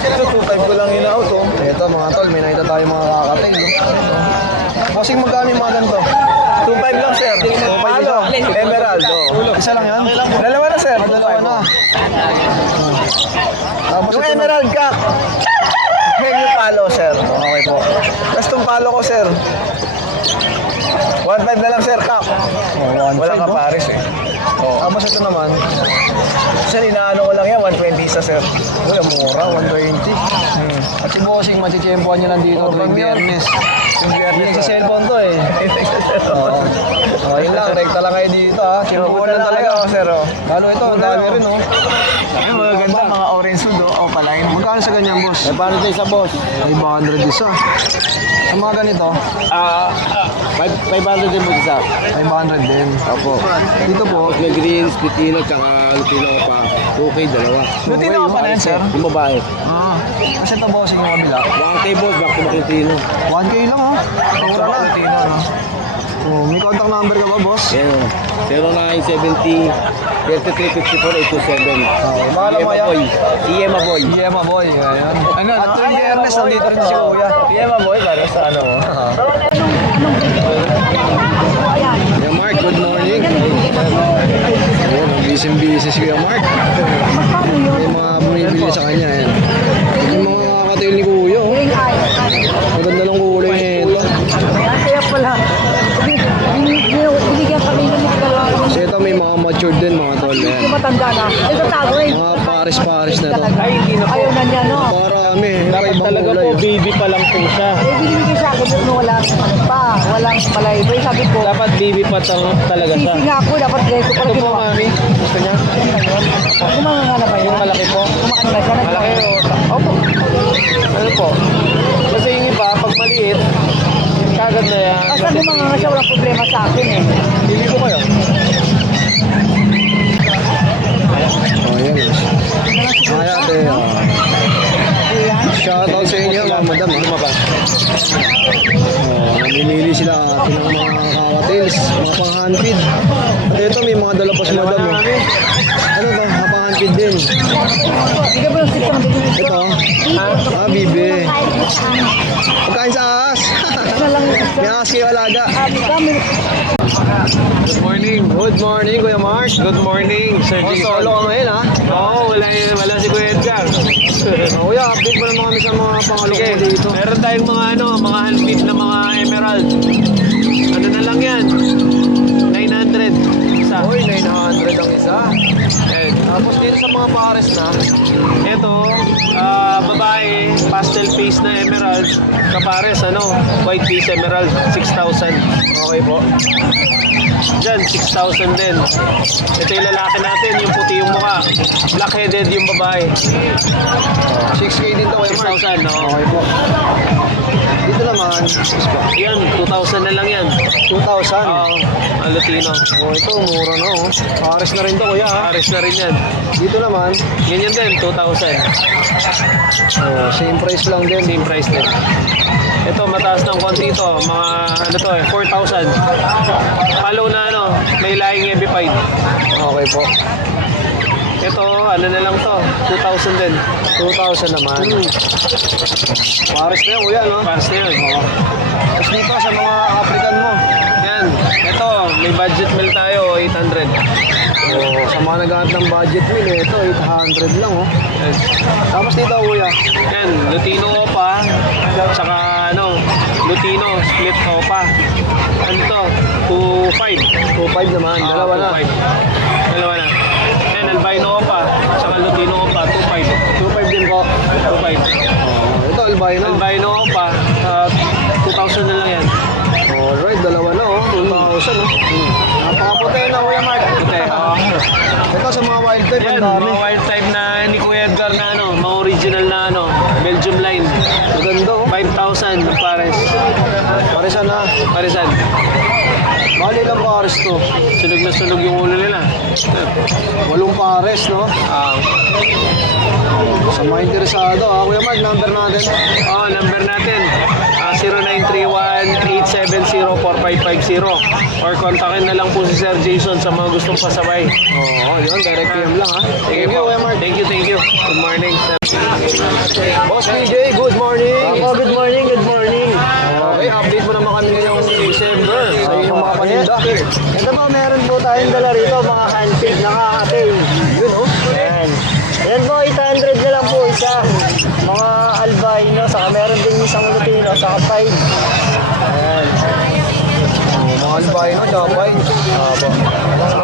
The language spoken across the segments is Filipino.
Ito, 2.5 ko lang in-out, oh. Ito mga tol, may nakita tayo mga kakating, no? Bossing, magkano yung mga ganito? 2.5 lang, sir. Palo, Emerald, oh. Isa lang yan? Dalawa na, sir. Dalawa na. Tapos Yung ito Emerald ka. Hey, yung palo, sir. Okay po. Tapos itong palo ko, sir. 1.5 na lang, sir, kak. Wala ka pares, eh. Tapos ito naman, Sir, inaano ko lang yan, 120 isa, sir. wala, mura, 120. At si Bossing, matichempohan nyo lang dito tuwing biyernes. Yung Hindi biyernes, sa cellphone to eh. Oo. Okay lang, rekta lang kayo dito ha. Chempohan Mura lang na talaga. talaga, sir, oh. Lalo ito, ang dami rin oh. Ay, magaganda, mga orange food, oh. Oh, palain. Magkano sa ganyan, boss? Eh, paano tayo sa boss? 500 isa. Sa mga ganito, 500 din mo isa. 500 din. Opo. Dito po, May greens, pipino, tsaka lupino pa. 2K, dalawa. Lutino ka pa rin, sir? Yung babae. kasi ito Bossing yung kabila. 1K boss, back to back lupino. 1K lang oh. Mura na. Lutino, no? Oh, may contact number ka ba, boss? Yan. 0970 3354 827. Mahal mo yan. Iyema boy. Yema boy. Ayan. Ano, At tuwing biyernes, nandito rin si Kuya. Yema boy, para sa ano mo? Kuya Mark, good morning. Ayan, busy si Kuya Mark. May mga bumibili sa kanya. Ayan. Yung mga kakatail ni Kuya. Oh. Maganda ng kulay nito. Kaya pala, binigyan kami ng dalawa kami. Kasi ito may mga matured din mga tol. Ayan. Yung matanda na. Ito tago eh. Mga pares-pares na to. Ay, hindi na po. Ayaw na niya, no? Marami. Dapat Ibang talaga kulay, po, oh. baby pa lang po siya. Eh, binibigay sa akin no, walang ano pa, walang malayboy. Sabi ko, Dapat baby pa talaga siya. sisi nga ako, dapat ganito pa Ito po, ginawa. mami. Gusto niya? Kumanganga na ba yun? Malaki po. Kumakano na siya. Malaki o Opo. ano po? Kasi yung iba, pag maliit, kagad na yan. Basta kumanganga siya, walang problema sa akin eh. Bili ko kayo. Oh, ayan. Ay, ate. Shoutout sa inyo, mga madam. Lumabas. Namimili sila ate ng mga kakatails, mga pang-handfeed. At ito, may mga dala pa si madam. Oh. Ano to? Mga pang-handfeed din. Bigyan mo yung 600. Ito. Bibi. Pagkain sa ahas. Na lang. May ahas kayo alaga. Dami. Good morning. Good morning, Kuya Mark. Good morning, Sir Oh, Jason. solo ka ngayon, ha? Oo, wala si Kuya Edgar. Kuya, update mo naman kami sa mga pangalok Sige, mo dito. meron tayong mga handpick na mga emerald. Ano na lang yan? 900 isa. Uy, 900 ang isa. Eh, Tapos dito sa mga pares na, ito, babae, pastel face na emerald. Kapares, white face emerald, 6,000. okay po. Diyan, 6,000 din. Ito yung lalaki natin, yung puti yung mukha. Black-headed yung babae. 6K din to, Kuya Mark. 6,000, no? Okay po. Dito naman, Yan, 2,000 na lang yan. 2,000. Oo, ang Lutino. Oh, ito, mura na oh. Pares na rin to, kuya ha. Pares na rin yan. Dito naman, Ganyan din, 2,000. oh, same price lang din. Same price din. Ito, mataas ng konti ito. Mga, 4,000. Follow na, may lying ebified. Okay po. Ito, na lang to. 2,000 din. 2,000 naman. Pares na yan, kuya, no? Pares na yun. Tapos dito, sa mga African mo. Yan. Ito, may budget meal tayo, 800. Oh, sa mga naghahanap ng budget meal, ito, 800 lang, oh. Yan. Tapos dito, kuya. Yan, Lutino Opa, tsaka Lutino Split Opa. Ano to? 2,500. 2,500 naman. Dalawa na. 2,500. Dalawa na. Yan, Albino Opa, tsaka Lutino Opa, 2,500. 2,500 din po. 2,500. Ito, albino. Albino Opa, 2,000 na lang yan. Alright, dalawa na, oh. 2,000, oh. Napakaputi na, kuya Mark. Puti, oo. Ito, sa mga wild type, Yan, ang dami. mga wild type na ni Kuya Edgar na mga original na Belgium line. Maganda, oh. 5,000 ng pares. Parisan na. Parisan. Bali lang pares to. Sunog na sunog yung ulo nila. 8 pares, no? Sa mga interesado, ha? Kuya Mark, number natin. Number natin, 0931-870-4550 or kontakin na lang po si Sir Jason sa mga gustong pasabay. Oo, yun. Direct PM lang, ha? Sige Thank you, po. Kuya Mark. Thank you. Good morning, sir. Boss PJ, good morning. Good morning, good morning. Okay, update mo naman kami ngayong December sa inyong mga paninda. Ito po, meron po tayong dala rito, mga handpick na kakating. Yun, oh. Yan. Yan po, 800 na lang po isa. Mga albino, saka meron din isang lutino, saka 5. Ayan. Mga albino, chapay.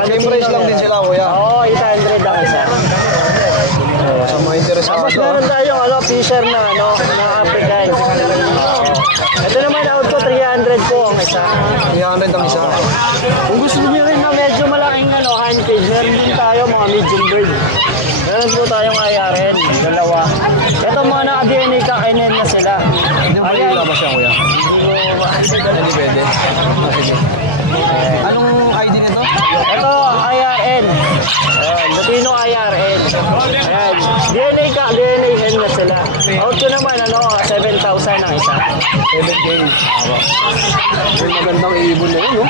Same price lang din sila, kuya. Oo, 800 ang isa. Sa mga interesado. Tapos meron tayong Fisher na African. Ito naman out ko 300 po ang isa. 300 ang isa. Kung gusto niyo rin na medyo malaking handpig, meron din tayo mga medium bird. Meron po tayong IRN, dalawa. Ito mga naka-DNA kakainin na sila. Hindi mo pala ilabas yan, kuya. Hindi pwede. Anong ID nito? Ito, IRN. Ayan, Latino IRN. Ayan, DNA hen na sila. Out ko naman, 7,000 ang isa. 7K. Yung magandang ibon na yun, no?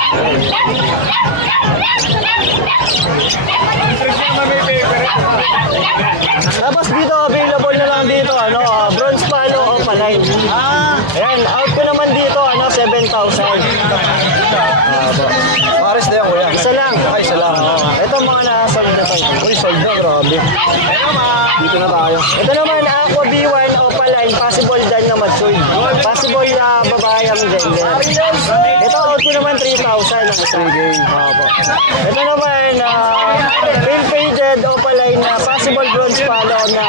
Tapos dito, available na lang dito, bronze palo o paline. Ayan, out ko naman dito, 7,000. Pares na yan, kuya. Isa lang. Ay, isa lang. Ito mga nakasabi na to. Uy, sold na, grabe. Dito na tayo. Ito naman, Aqua B1 o paline, possible dan na matured. Possible na babae ang gender. Ito, out ko naman 3,000 ang isa. 3K. Ito naman, pale faded o paline na possible bronze palo na.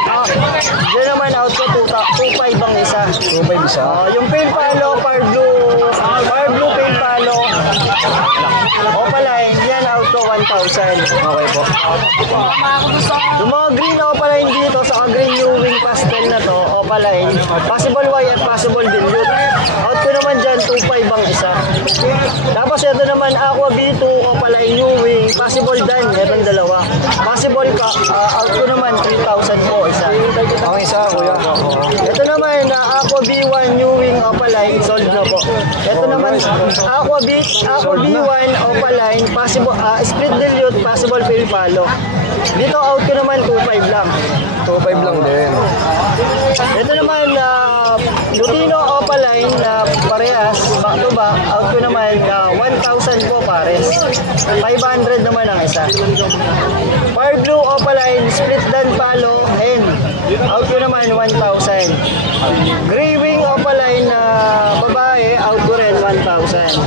Diyan naman, out ko 2,500 ang isa. 2.5 isa. Yung pale palo, far blue pale palo, opaline, yan out ko 1,000. Okay po. Yung mga green opaline dito, saka green new wing pastel na to, opaline, possible white at possible dilute. Out ko naman dyan, 2,500 ang isa. Tapos ito naman, aqua B2, opaline new wing, possible dan, meron dalawa. Possible ka, out ko naman 3,000 po isa. Ang isa, kuya. Ito naman, aqua B1 new wing opaline, sold na po. Ito naman, aqua B1 opaline, possible, split dilute, possible pale palo. Dito out ko naman 2,500 lang. 2.5 lang din. Ito naman, Lutino opaline na parehas, back to back, out ko naman 1,000 po pares. 500 naman ang isa. Fire blue opaline, split dan palo, hen. Out ko naman 1,000. Gray wing opaline na babae, out ko rin 1,000.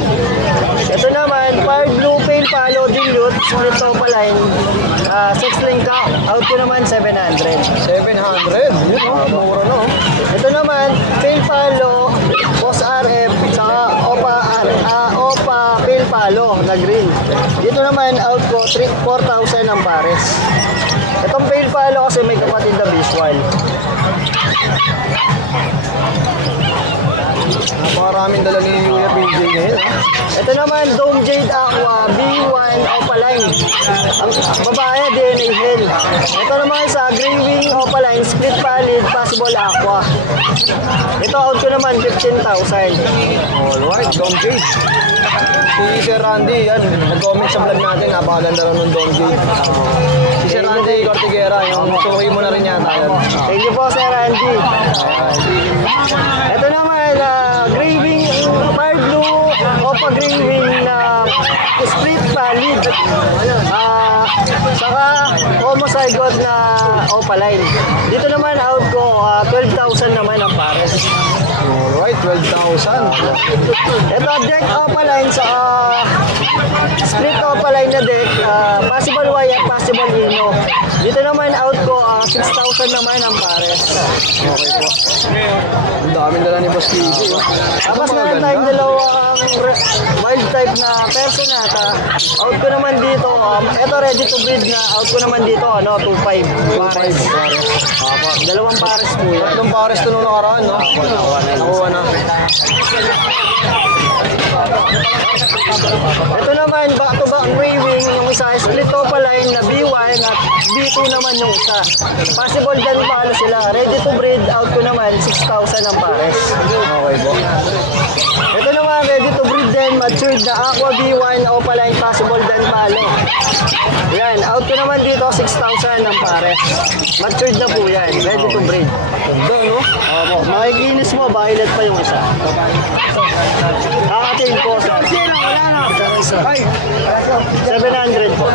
Ito naman, fire blue pale palo, dilute, split opaline, 6 link ka, out ko naman 700. 700. Yun, oh. Mura, no? Ito naman, pale palo, boss RF, saka opa pale palo na green. Dito naman, out ko 4,000 ang pares. Itong pale palo kasi may kapatid na visual. Napakaraming dala ni Kuya PJ ngayon, ha? Ito naman, Dome Jade Aqua, B1 Opaline. Ang babae, DNA Hen. Ito naman sa Green Wing Opaline, Split Pallid, Possible Aqua. Ito, out ko naman, 15,000. Alright, Dom Jade. Si Sir Randy, yan, nag-comment sa vlog natin, napakaganda rin ng Dom Jade. Si Sir Randy Cortiguera, yung suki mo na rin yata yan. Thank you po, Sir Andy. Ito naman, Green Wing, Fire Blue, Opa Green Wing na Split Pallid. Saka homozygote na Opaline. Dito naman, out ko, 12,000 naman ang pares. Alright, 12,000. Ito, deck Opaline sa split Opaline na deck, possible wire, possible ino. Dito naman, out ko, 6,000 naman ang pares. Okay po. Ang daming dala ni Boss PJ, oh. Tapos meron tayong dalawang wild type na personata. Out ko naman dito, ito ready to breed na out ko naman dito, 2,500 pares. Dalawang pares po yan. Tatlong pares to nung nakaraan, no? Nakuha na. Ito naman, back-to-back wing, yung isa split opaline na B1 at B2 naman yung isa. Possible dan palo sila. Ready to breed, out ko naman 6,000 ang pares. Okay po. Ito naman, ready to breed din, matured na Aqua B1 opaline, possible dan palo. Yan, out ko naman dito 6,000 ang pares. Matured na po yan, ready to breed. Ganda, no? mo, violet pa yung isa. Kakatiin po sa 700 po.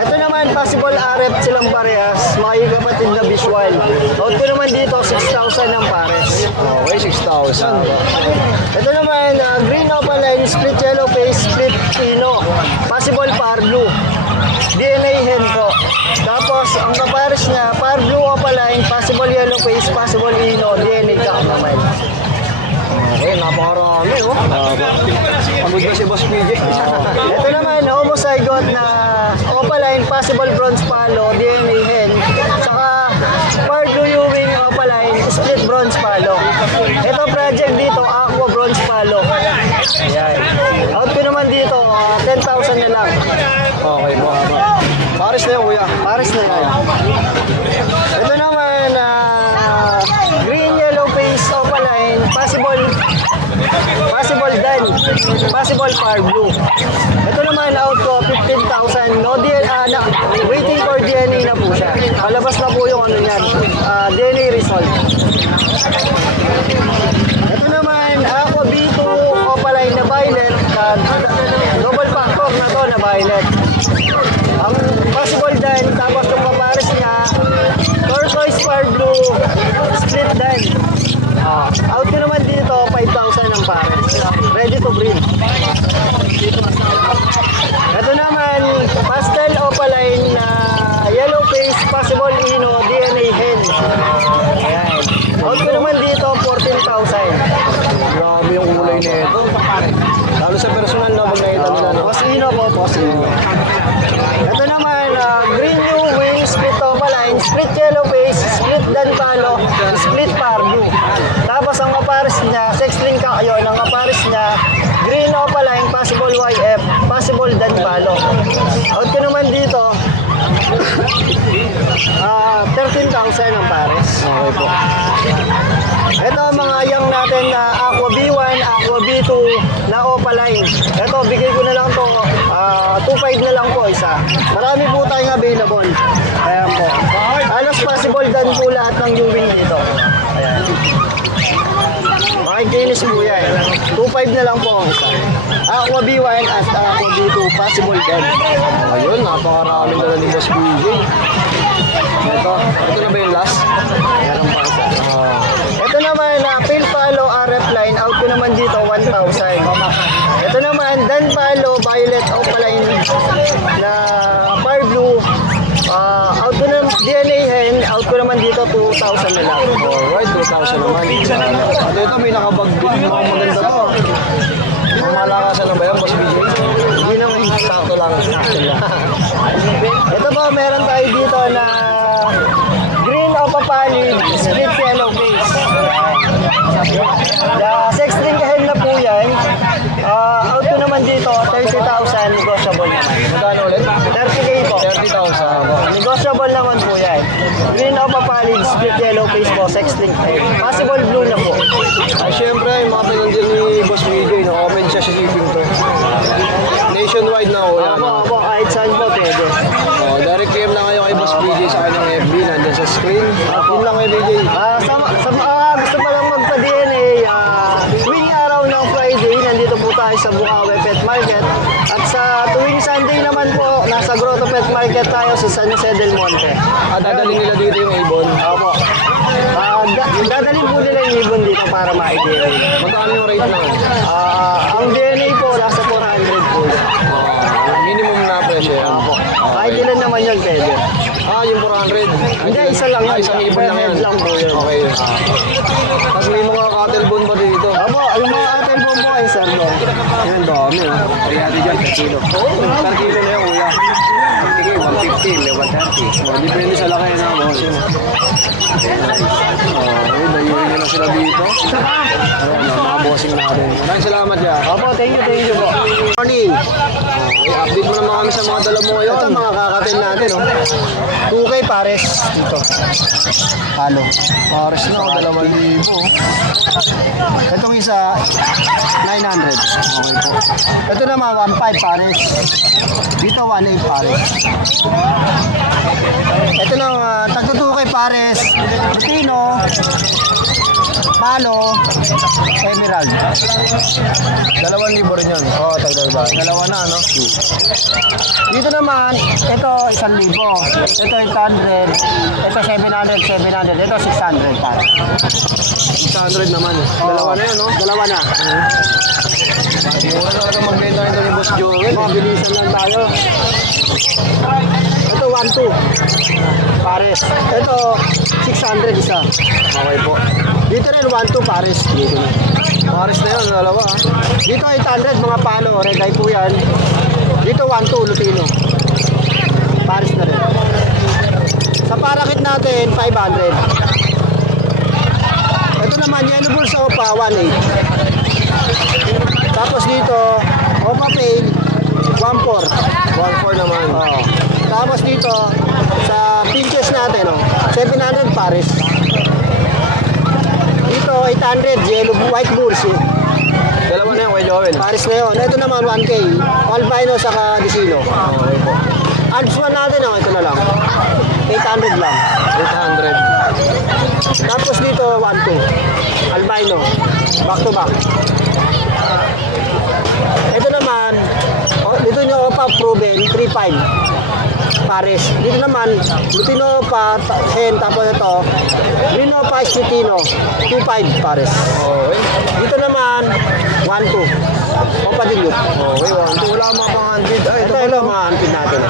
Ito naman, possible RF silang parehas. Mga kapatid na visual. Out ko naman dito, 6,000 ang pares. Okay, 6,000. Ito naman, green opaline, split yellow face, split pino. Possible par blue. DNA hen po. Tapos, ang kapares niya, par blue opaline, possible yellow face, possible ino, DNA cock naman. Okay, napakarami, oh. Pagod na si Boss PJ. Ito naman, homozygote na opaline, possible bronze palo, DNA hen, saka par blue Ewing opaline, split bronze palo. Ito project dito, aqua bronze palo. Ayan. Out ko naman dito, 10,000 na lang. Okay po. Paris na yan, kuya. Pares na yan. Ito naman, green yellow face opaline, possible dan, possible par blue. Ito naman out ko 15,000, no DNA, waiting for DNA na po siya. Palabas na po yung ano niyan, DNA result. Ito naman, aqua B2 opaline na violet, double factor na to na violet. Ang possible dan, tapos yung kapares niya, turquoise par blue, split dan. Out ko naman dito, 5,000 ang pares. Ready to breed. Ito naman, pastel opaline na yellow face, possible ino, DNA hen. Ayan. Out ko naman dito, 14,000. Grabe yung kulay na ito. Lalo sa personal na pag nakita nila. No? Boss ino po, boss ino. Ito naman, green new wing, split opaline, split yellow face, split dan palo, split par blue. Tapos ang kapares niya, sexling kakayon, ang kapares niya, green opaline, possible YF, possible dan palo. Out ko naman dito, 13,000 ang pares. Okay po. Ito ang mga yang natin na Aqua B1, Aqua B2 na opaline. Ito, bigay ko na lang to 2.5 na lang po isa. Marami po tayong available. Ayan po. Halos possible dan po lahat ng Ewing dito. Ayan. Makikinis po yan. 2.5 na lang po ang isa. Aqua B1 at Aqua B2, possible dan. Ayun, napakarami na ni Boss PJ. Ito na ba yung last? Meron pa isa. Ito naman, pale palo RF line, out ko naman dito 1,000. Ito naman, dan palo violet opaline na par blue. Out ko naman DNA hen, out ko naman dito 2,000 na lang. Alright, 2,000 naman. At ito, may nakabag din. Mga maganda to. Mga malakasan na ba yan, Boss PJ? Hindi naman, sakto lang. Ito po, meron tayo dito na green opaline, split yellow face. Sex drink hen na po yan. Out ko naman dito, 30,000, negotiable naman. Magkano ulit? 30K po. 30,000. Negotiable naman po yan. Green opaline, split yellow face po, sex drink hen. Possible blue na po. Ay, syempre, yung mga pinandiyan ni Boss PJ, no-comment siya sa shipping to. Nationwide na, kuya. Opo, kahit saan po pwede. Direct PM lang kayo kay Boss PJ sa kanyang FB, nandyan sa screen. Yun lang kay BJ. Gusto pa lang magpa-DNA, tuwing araw ng Friday, nandito po tayo sa Bukawi Pet Market. At sa tuwing Sunday naman po, nasa Grotto Pet Market tayo sa San Jose del Monte. Dadalhin nila dito yung ibon. Opo. Dadalhin po nila yung ibon dito para ma-DNA. Magkano yung rate lang? Ang DNA po, nasa 400 po. Minimum na presyo yan. Kahit ilan naman yun, pwede. Yung 400. Hindi, isa lang yan. Isang ibon lang yan. Per head lang po yun. Okay. Tapos may mga cattle bone pa dito. Opo, yung mga atel po mo ay sir mo. Yan, dami. Kayati dyan, per kilo. Per kilo na yan, kuya. 150, 130. Depende sa laki na, boss. Dayuhin nila sila dito. Ayan, mga bossing natin. Maraming salamat yan. Opo, thank you po. Morning. Okay, update mo naman kami sa mga dala mo ngayon. Ito mga kakatin natin, oh. 2K pares dito. Halo. Pares na, 2,000. Itong isa, 900. Okay po. Ito naman, 1.5 pares. Dito, 1.8 pares. Ito lang, tagto 2K pares. Lutino. Palo, Emerald. 2,000 rin yun. Oo, tagdal ba? Dalawa na, no? Dito naman, ito 1,000. Ito 800. Ito 700, 700. Ito 600 pa. 600 naman. Dalawa na yun, no? Dalawa na. Mura talaga magbenta ito ni Boss Joel. Mabilisan lang tayo. Ito 1,200. Pares. Ito 600 isa. Okay po. Dito rin 1,200 pares. Dito na. Paris na yun, dalawa. Dito 800 mga palo. Red eye po yan. Dito 1,200 Lutino. Pares na rin. Sa parakit natin 500. Ito naman yellow bull sa Opa 1,800. Tapos dito Opa Pale 1,400. 1,400 naman. Oo. Tapos dito sa pinches natin 700 pares. Dito 800 yellow white bulls. Dalawa na yun kay Joel. Pares na yun. Ito naman 1K. Albino saka Disino. Okay po. Alps 1 natin ito na lang. 800 lang. 800. Tapos dito 1,200. Albino. Back to back. Ito naman, dito nyo Opa Proven 3,500. Pares. Dito naman, Lutino Opa, hen, tapos ito, Green Opa Lutino, 2,500 pares. Okay. Dito naman, 1,200. Opa Dilute. Okay, 1,200. Wala mga pang-handed. Ay, ito Ito, mga antin natin.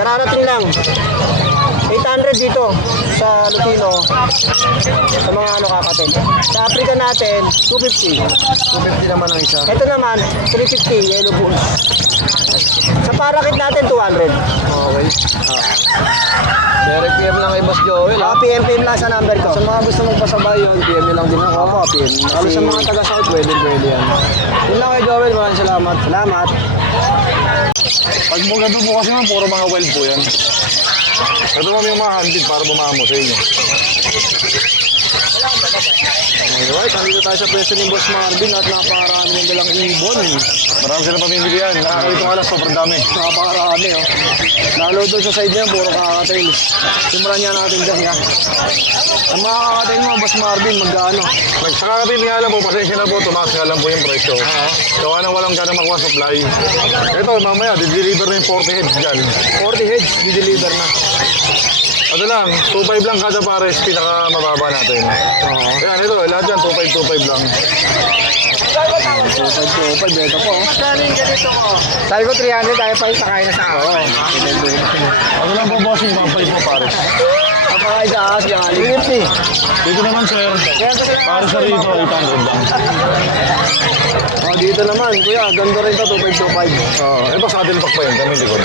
Kararating lang. 800 dito sa Lutino, sa mga kakatin. Sa Africa natin, 250. 250 naman ang isa. Ito naman, 350, yellow bulls. Sa parakit natin, 200. Okay. Direct PM lang kay Boss Joel, ha? PM lang sa number ko. Sa mga gusto magpasabay yun, PM lang din ako. Opo, PM. Lalo sa mga taga-South, pwede yan. Yun lang kay Joel, maraming salamat. Salamat. Pag mga ganito po kasi man, puro mga wild po yan. Ito kami yung mga handid para bumamo sa inyo. Alright, nandito tayo sa pwesto ni Boss Marvin at napakarami ng dalang ibon. Marami sila pamimilihan. Nakakalitong alas, sobrang dami. Napakarami, oh. Lalo doon sa side niya, puro kakatail. Simulan niya natin dyan, ha? Ang mga kakatail mo, Boss Marvin, magkano? Sa kakatail nga lang po, pasensya na po, tumaas nga lang po yung presyo. Gawa na walang gana makuha supply. Ito, mamaya, deliver na yung 40 heads dyan. 40 heads, di-deliver na. Ano lang, 2.5 lang kada pares, pinaka mababa natin. Yan, ito, lahat yan, 2.5 lang. 2.5, ito po. Sabi ko 300, tayo pa yung sakay na sa ako. Ano lang po, bossing, 1.5 po pares. Kapakay sa akas yan. 350. Dito naman, sir, pares sa rito, 800 lang. Dito naman, kuya, ganda rin ito, 2.25. Ito sa atin pa yun, kami likod.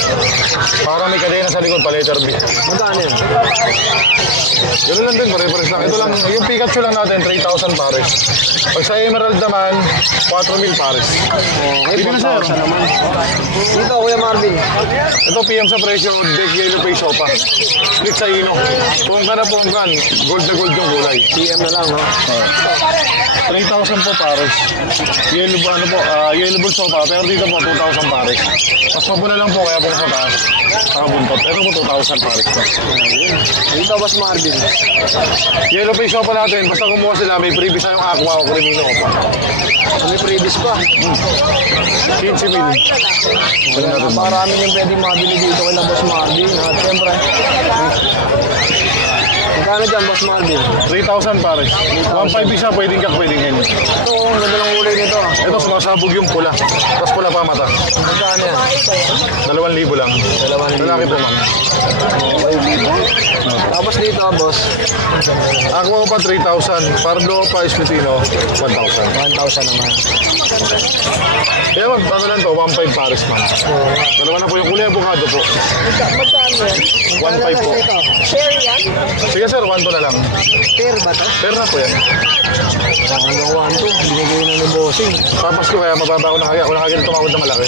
Para may kadena sa likod, pa letter B. Magkano yun? Ganun lang din, pare-pares lang. Ito lang, yung Pikachu lang natin, 3,000 pares. Pag sa Emerald naman, 4,000 pares. Okay, Dito na, sir. 4,000 naman. Dito, Kuya Marvin. Ito PM sa presyo, Deck Yellow Face Sopa. Split sa ino. Pungkan na pungkan, gold na gold yung kulay. PM na lang, no? 3,000 po pares. Yellow po, yellow bull sopa, pero dito po 2,000 pares. Mas mabuna lang po, kaya po sa taas. Nakabuntot. Pero po 2,000 pares po. Dito, Boss Marvin. Yellow Face Sopa natin, basta kumuha sila, may freebies na yung Aqua o Crimino Opa. May previous pa. 15 mil. Wala natin, ma'am. Marami yung pwedeng mabili dito kay Boss Marvin. At siyempre, magkano dyan, Boss Marvin? 3,000 pares. 1,500 isa, pwedeng kak, pwedeng hen. Ito, ang ganda ng kulay nito. Ito, sumasabog yung pula. Tapos pula pa mata. Magkano yan? 2,000 lang. 2,000. Lalaki po, ma'am. Tapos dito, boss, Aqua pa 3,000. Pardo pa Espitino, 1,000. 1,000 naman. Kaya mag, ano lang to, 1,500 pares, ma'am. Dalawa na po yung kulay, abukado po. Magkano yan? 1,500 po. Share yan? Sige sir, 1,200 na lang. Pair ba to? Pero na po yan. Hanggang 1,200, binigay na ng bossing. Papas ko kaya mababa ko na kaya. Wala kagad tumawad na malaki.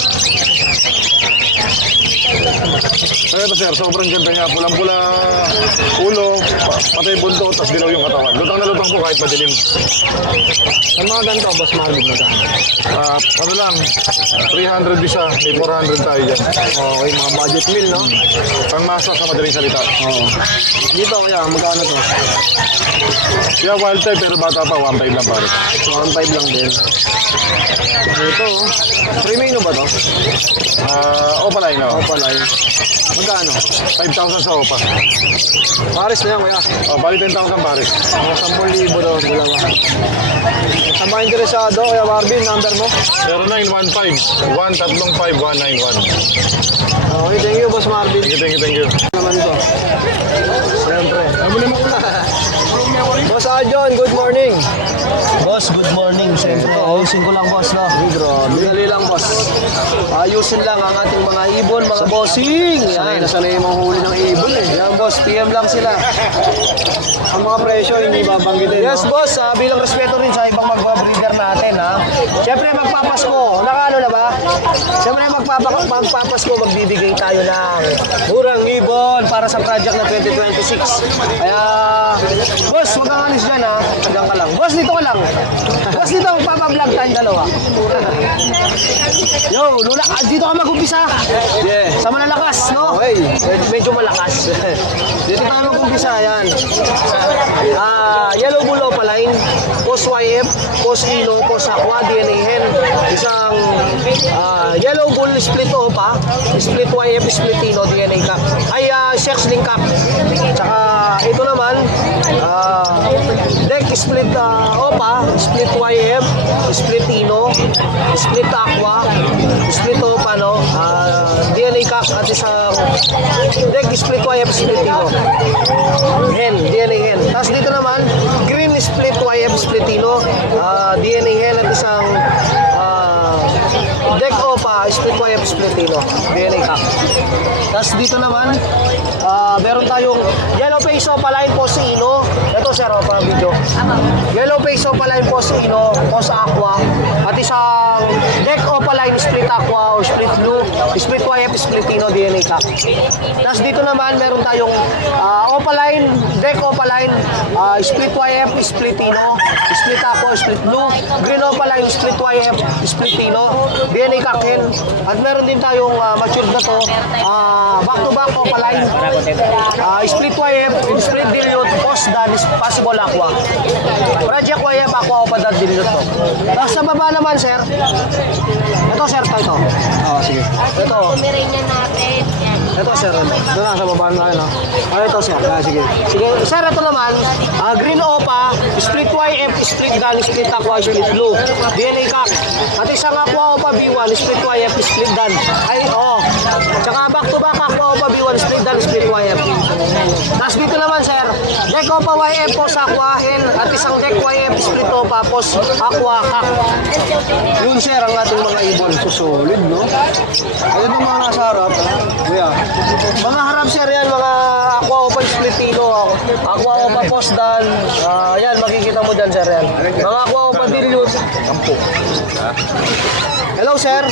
Ito sir, sobrang ganda niya. Pulang-pula ulo, patay buntot, tapos dilaw yung katawan. Lutang na lutang po kahit madilim. Ang mga ganito, Boss Marvin, magkano? Ano lang, 300 isa, may 400 tayo dyan. Okay, mga budget meal, no? Pangmasa sa madaling salita. Oo. Dito, kaya, magkano to? Kaya wild type pero bata pa, 1.5 lang pare. 1.5 lang din. Ito, oh. Premium ba to? Opaline na. Opaline. Magkano? 5,000 sa Opa. Paris na yan, kuya. Bali 10,000 pare. Mga 10,000 daw, dalawa. Sa mga interesado, Kuya Marvin, number mo? 0915-135-191. Okay, thank you, Boss Marvin. Thank you. Naman ito. Siyempre. Boss Aljon, good morning. Boss, good morning. Siyempre, ayusin ko lang, boss, no? Grabe. Dali lang, boss. Ayusin lang ang ating mga ibon, mga bossing. Sanay Yan. na sanay yung mga huli ng ibon eh. Yan, boss. PM lang sila. Ang mga presyo, hindi babanggitin. Yes, no? boss. Bilang respeto rin sa ibang magpa-breeder natin, ha? Siyempre, magpapasko. Nakano na ba? Siyempre, magpapasko, magbibigay tayo ng murang ibon para sa project na 2026. Kaya, boss, huwag kang alis dyan, ha? Hanggang ka lang. Boss, dito ka lang. Boss, dito ang papablog tayong dalawa. Yo, Lula, dito ka mag-umpisa. Yeah. Sa malalakas, no? Okay. Medyo malakas. Dito tayo mag-umpisa, yan. Yellow Bull Opaline, Post YF, Post Ino, Post Aqua, DNA Hen. Isang Yellow Bull Split Opa, Split YF, Split Ino, DNA Cup. Ay, Sex Link Cup. Tsaka ito naman, Deck Split Opa, Split YF, Split Ino, Split Aqua, Split Opa, no? DNA Cup at isang Deck Split YF, Split Ino. Hen, DNA Hen. Tapos dito naman, Green Split YF, Split Ino, DNA Hen at isang Deck Opa, Split YF, Split Ino, DNA Cup. Tapos dito naman, meron tayong Yellow Face Opaline, Post Ino. Ito sir, para video. Yellow Face Opaline, Post Ino, Post Aqua. At isang Deck Opaline, Split Aqua o Split Blue, Split YF, Split Ino, DNA Cup. Tapos dito naman, meron tayong Opaline, Deck Opaline, Split YF, Split Ino, Split Aqua, Split Blue, Green Opaline, Split YF, Split Ino, DNA Cup hen. At meron din tayong matured na to, back-to-back Opaline, Split YF, Split Dilute, Post Dan, Possible Aqua. Project YF, Aqua, Opa Dan, Dilute to. Tapos sa baba naman, sir, ito sir, ito. Oo, sige. Ito, Pomeranian natin. Yan. ito sir, ito. Doon na, sa baba na kayo, no? Ito sir. Sige. Sige, sir, ito naman, Green Opa, Split YF, Split Dan, Split Aqua, Split Blue, DNA Cup. At isang Aqua Opa B1, Split YF, Split Dan. Ay, oo. Tsaka back-to-back Aqua Opa B1, Split Dan, Split YF. Tapos dito naman, sir, Deck Opa YF, Post Aqua, N, at isang Deck YF, Split Opa, Post Aqua, Cup. Yun, sir, ang ating mga ibon. Solid, no? Ayun yung mga nasa harap. Kuya. Mga harap, sir, yan, mga Aqua Opa Splitino, Aqua Opa Post Dan, yan, makikita mo dyan, sir, yan. Mga Aqua Opa Dilute. Hello, sir.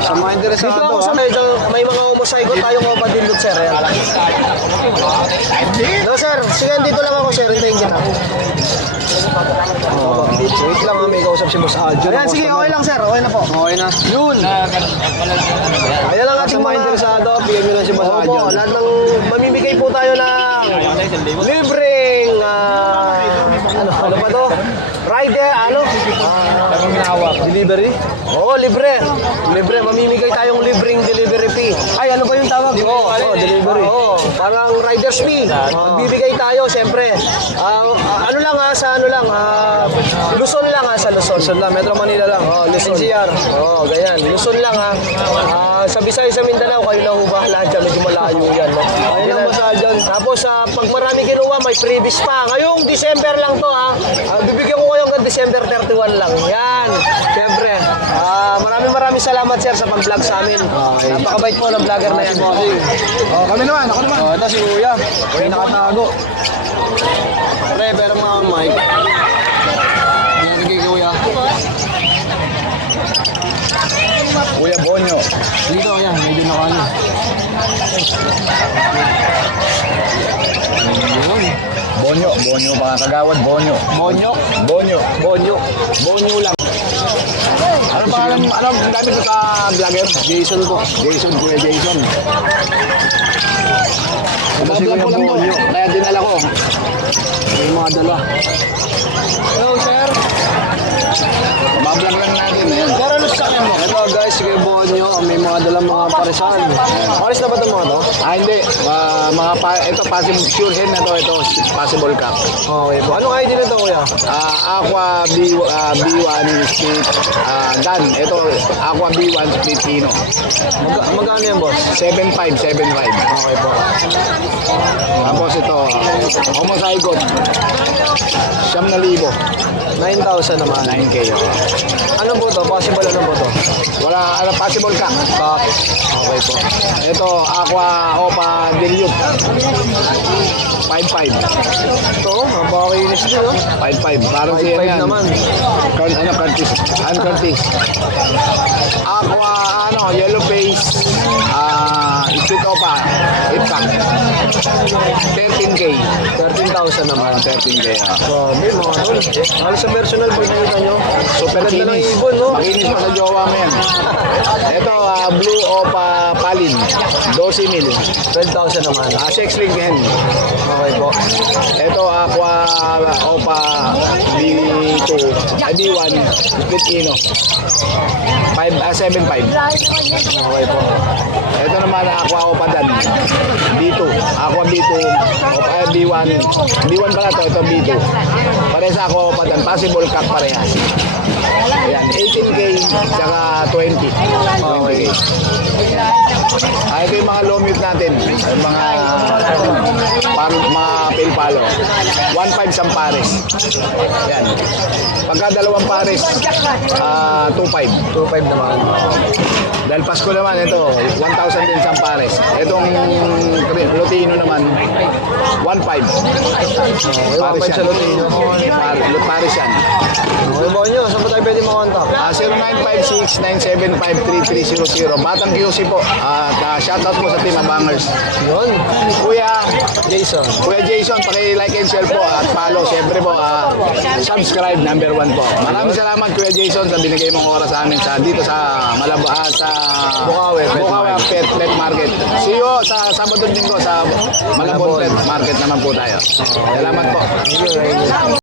Sa mga Dito interesado, ako sa may mga homozygote tayong Opa Dilute, sir, yan. Hello, sir. Sige, dito lang ako, sir. Hintayin kita. wait lang, may kausap si Boss Aljon. Ayan, sige, okay lang, sir. Okay na po. Okay na. Yun. Ayan lang Sa ating mga interesado, bigyan nyo lang si Boss Opo, Aljon. lahat ng mamimigay po tayo ng libreng ano pa to? Rider, delivery? Oo, libre. Libre, mamimigay tayong libreng delivery fee. Ay, ano ba yung tawag? Delivery. Oo, parang rider's fee. Magbibigay tayo, siyempre. Luzon lang sa Luzon. Luzon lang, Metro Manila lang. Luzon. NCR. Oo, ganyan. Luzon lang sa Visayas sa Mindanao, kayo na hubahala dyan. Medyo malayo yan. No? Ayun lang, Boss Aljon. Tapos, pag marami kinuha, may freebies pa. Ngayong December lang to, bibigyan ko kayo hanggang December 31 lang. Yan. Siyempre. Maraming salamat, sir, sa pag-vlog sa amin. Napakabait po ng vlogger na yan. Kami naman, ako naman. Ito si Kuya. May nakatago. Pre, pero mga mic. Yan kay Kuya. Kuya Bonyo. Dito yan, medyo nakano. Bonyo mga kagawad, bonyo. Bonyo. Bonyo. Bonyo lang. Ano ba ano gamit mo sa vlogger? Jason po. Jason, Kuya Jason. Kasi Bablog ko lang to. bonyo. Kaya dinala ko. May mga dala. Hello, sir. Bablog lang natin. Ayan. Sir, ano sa akin mo? Ito guys, kay Bonyo, may mga dala mga paresan. Pares na ba ito mga to? Hindi. Ito possible sure hen na to. Ito possible cup. Okay po. Anong ID nito, kuya? Aqua B1 split gun. Ito Aqua B1 split Pino. Magkano yan, boss? 75. Okay po. Tapos ito homozygote. 7,000. 9,000 naman. 9K. Ano po to? Possible ano po to? Wala possible cup. Cup. Okay po. Ito Aqua Opa Dilute. 5.5. Ito, napakinis din, no? 5.5. Parang siya 5 yan. naman. Curtis. Curtis. Aqua, yellow face. Split Opa. 8-pack. 13K. 13,000 naman. 13K. Grabe, mga tol. Halos sa personal po nakita nyo. Super Ganda ng kinis. ibon, no? Makinis pa sa jowa mo yan. Ito, Blue Opa Palin. 12 mil. 12,000 naman. Sex link hen. Okay po. Ito, Aqua Opa B2. B1. Split Ino. 7.5. Okay po. Ito naman, Aqua Opa Dan. B2. Aqua B2. Opa B1. B1 pala to. Ito B2. Pares Aqua Opa Dan. Possible cup parehas. Ayan. 18K. Tsaka 20. 20K. Ito yung mga low mute natin. Yung mga pilpalo. 1.5 isang pares. Yan. Pagka dalawang pares, 2.5. 2,500 naman. Dahil Pasko naman, ito, 1,000 din isang pares. Itong Lutino naman, 1.5. Okay, 1,500 sa Lutino. Pares yan. Okay po nyo, saan po tayo pwede makontak? 0956-975-3300. Batang QC po. At shoutout po sa team Abangers. Yun. Kuya Jason. Jason, paki-like and share po at follow. Siyempre po, subscribe, number 1 po. Maraming salamat Kuya Jason sa binigay mong oras sa amin dito sa sa Bukawi Pet Market. See you sa Sabado Linggo sa Malabon Pet Market naman po tayo. Salamat po. Thank you.